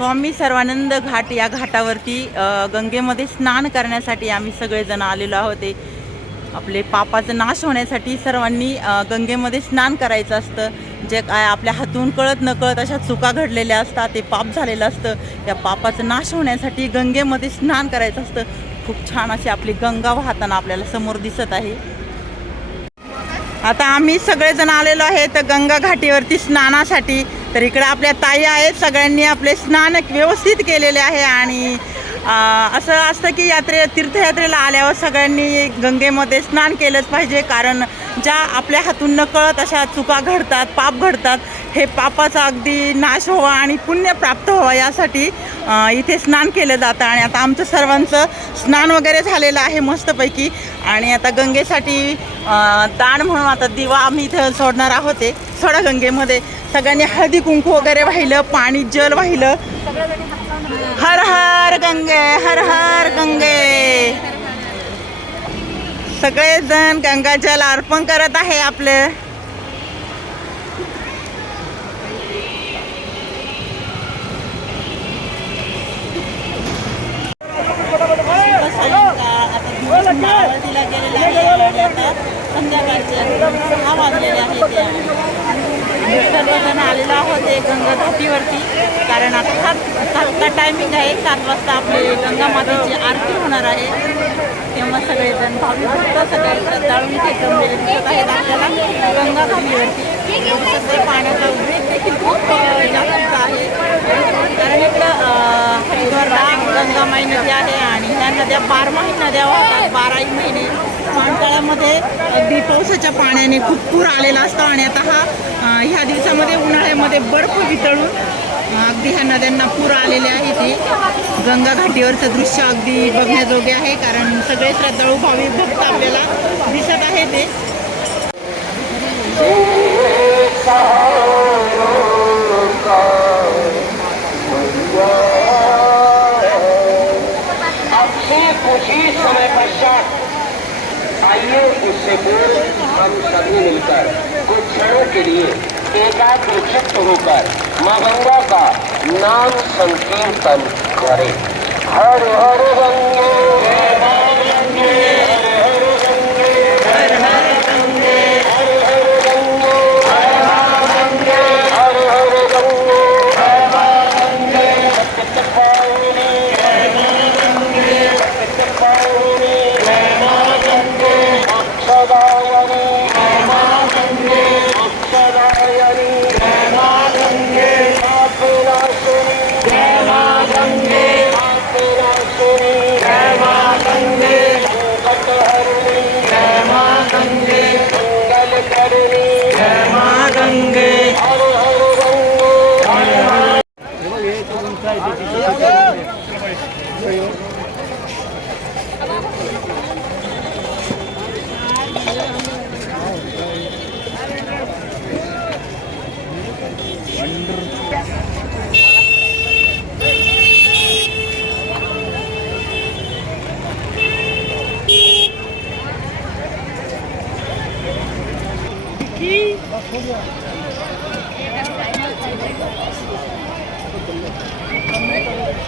स्वामी सर्वानंद घाट या घाटावरती गंगेमध्ये स्नान करण्यासाठी आम्ही सगळेजण आलेलो आहोत. आपले पापाचं नाश होण्यासाठी सर्वांनी गंगेमध्ये स्नान करायचं असतं. जे काय आपल्या हातून कळत नकळत अशा चुका घडलेल्या असतात ते पाप झालेलं असतं. त्या पापाचं नाश होण्यासाठी गंगेमध्ये स्नान करायचं असतं. खूप छान अशी आपली गंगा वाहताना आपल्याला समोर दिसत आहे. आता आम्ही सगळेजण आलेलो आहे तर गंगा घाटीवरती स्नानासाठी. तर इकडं आपल्या ताई आहेत सगळ्यांनी आपले स्नान व्यवस्थित केलेले आहे आणि असं असतं की यात्रे तीर्थयात्रेला आल्यावर सगळ्यांनी गंगेमध्ये स्नान केलंच पाहिजे कारण ज्या आपल्या हातून न कळत अशा चुका घडतात पाप घडतात हे पापाचा अगदी नाश व्हावा आणि पुण्य प्राप्त व्हावा यासाठी इथे स्नान केलं जातं आणि आता आमचं सर्वांचं स्नान वगैरे झालेलं आहे मस्तपैकी. आणि आता गंगेसाठी दाण म्हणून आता दिवा आम्ही इथं सोडणार आहोत ते सोडा गंगेमध्ये. सगळ्यांनी हळदी कुंकू वगैरे वाहिलं पाणी जल वाहिलं. हर हर गंगे हर हर गंगे. सगळेजण गंगाजल अर्पण करत आहे आपलं. संध्याकाळचे सहा वाजलेले आहे ते सर्वजण आलेलो आहोत गंगा घाटीवरती कारण आता सात सातचा टायमिंग आहे. सात वाजता आपली गंगा मातेची आरती होणार आहे. तेव्हा सगळेजण भावी भक्त सगळे श्रद्धाळू इथे जमलेले दिसत आहेत आपल्याला गंगा घाटीवरती सध्या पाण्याचा वेग देखील खूप जास्त आहे. कारण इकडं हरिद्वारला गंगामाई नदी आहे आणि ह्या नद्या बारमाही नद्या वाहतात बाराही महिने. पावसाळ्यामध्ये अगदी पावसाच्या पाण्याने खूप पूर आलेला असतो आणि आता हा ह्या दिवसामध्ये उन्हाळ्यामध्ये बर्फ वितळून अगदी ह्या नद्यांना पूर आलेले आहे ते गंगा घाटीवरचं दृश्य अगदी बघण्याजोगे आहे कारण सगळे श्रद्धाळू भावी भक्त आपल्याला आइए इससे पूर्व हम सभी मिलकर कुछ क्षणों के लिए एकाग्रचित्त होकर माँ गंगा का नाम संकीर्तन करें। हर हर गंगे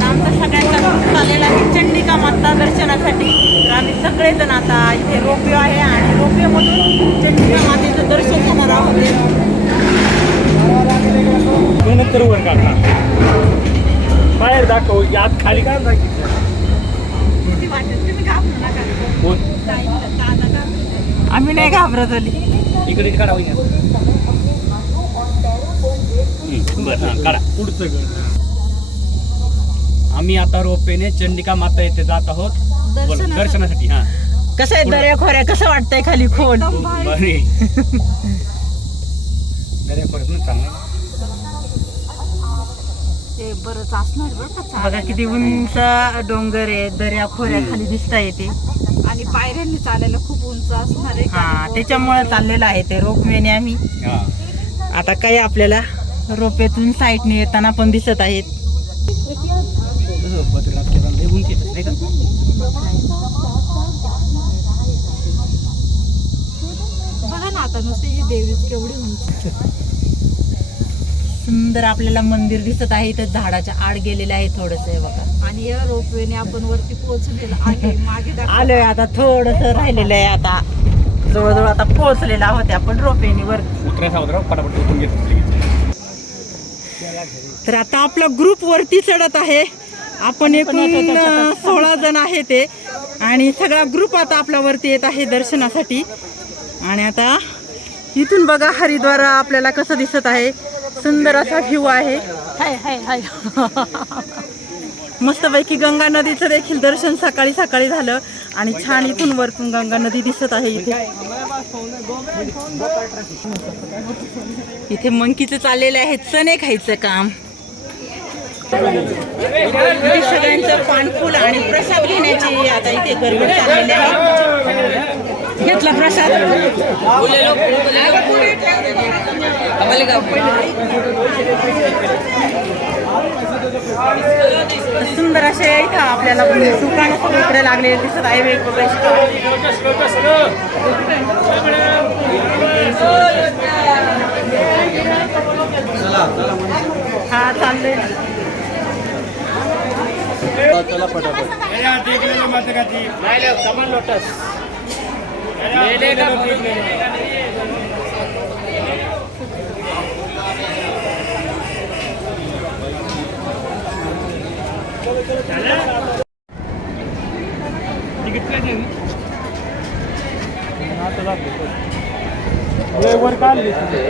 आमचा सगळ्यांचा ग्रुप आलेला आहे. चंडिका माता दर्शनासाठी. तर आम्ही सगळेजण आता इथे रोपवे आहे आणि रोपवेमधून चंडिका मातेचं दर्शन घेणार आहोत. मेहनत करू वर काढणार बाहेर दाखव यात खाली काय कोण? आम्ही नाही घाबरत आली इकडे काढा बरं हां काढा पुढचं गड आम्ही आता रोपेने चंडिका माता येथे जात आहोत. बोला, दर्शनासाठी. हा. कसं आहे दर्या खोऱ्या कसं वाटतंय खाली खोल? बरे चांगलं ते बरंच असणार बरं का बघा चालायला. किती उंच डोंगर आहे. दर्या खोऱ्या खाली दिसता येते. आणि पायऱ्यांनी चालायला खूप उंच असणार आहे. हा त्याच्यामुळे चाललेलं आहे ते रोपवेने आम्ही. हा. आता काही आपल्याला रोपेतून साईडने येताना पण दिसत आहेत. बघा ना आता नुसते ही देवीच केवढी सुंदर आपल्याला मंदिर दिसत आहे. इथं झाडाच्या आड गेलेलं आहे थोडस बघा. आणि या रोपवेने आपण वरती पोहोचलेलो आहे. मागे. आलोय आता थोडस राहिलेलं आहे आता. जवळजवळ आता पोहोचलेलो आहोत आपण रोपेनी वर उतरायचा पटापट उतरून घेतो. तर आता आपला ग्रुप वरती चढत आहे. आपण एकूण सोळा जण आहे ते. आणि सगळा ग्रुप आता आपल्या वरती येत आहे दर्शनासाठी. आणि आता इथून बघा हरिद्वार आपल्याला कसं दिसत आहे. सुंदर असा व्ह्यू आहे. हाय हाय हाय. मस्तपैकी गंगा नदीचं देखील दर्शन सकाळी सकाळी झालं. आणि छान इथून वरतून गंगा नदी दिसत आहे इथे. इथे मंकीचं चाललेलं आहे चणे खायचं काम. सगळ्यांचं पानफुल आणि प्रसाद घेण्याची आता इथे गरबड चाललेली आहे. घेतला प्रसाद. सुंदर असे इथं आपल्याला म्हणजे दुकानं इकडे लागलेले दिसत आहे वेगवेगळे हा चाललंय. लय वर काढली ते पुढे हा.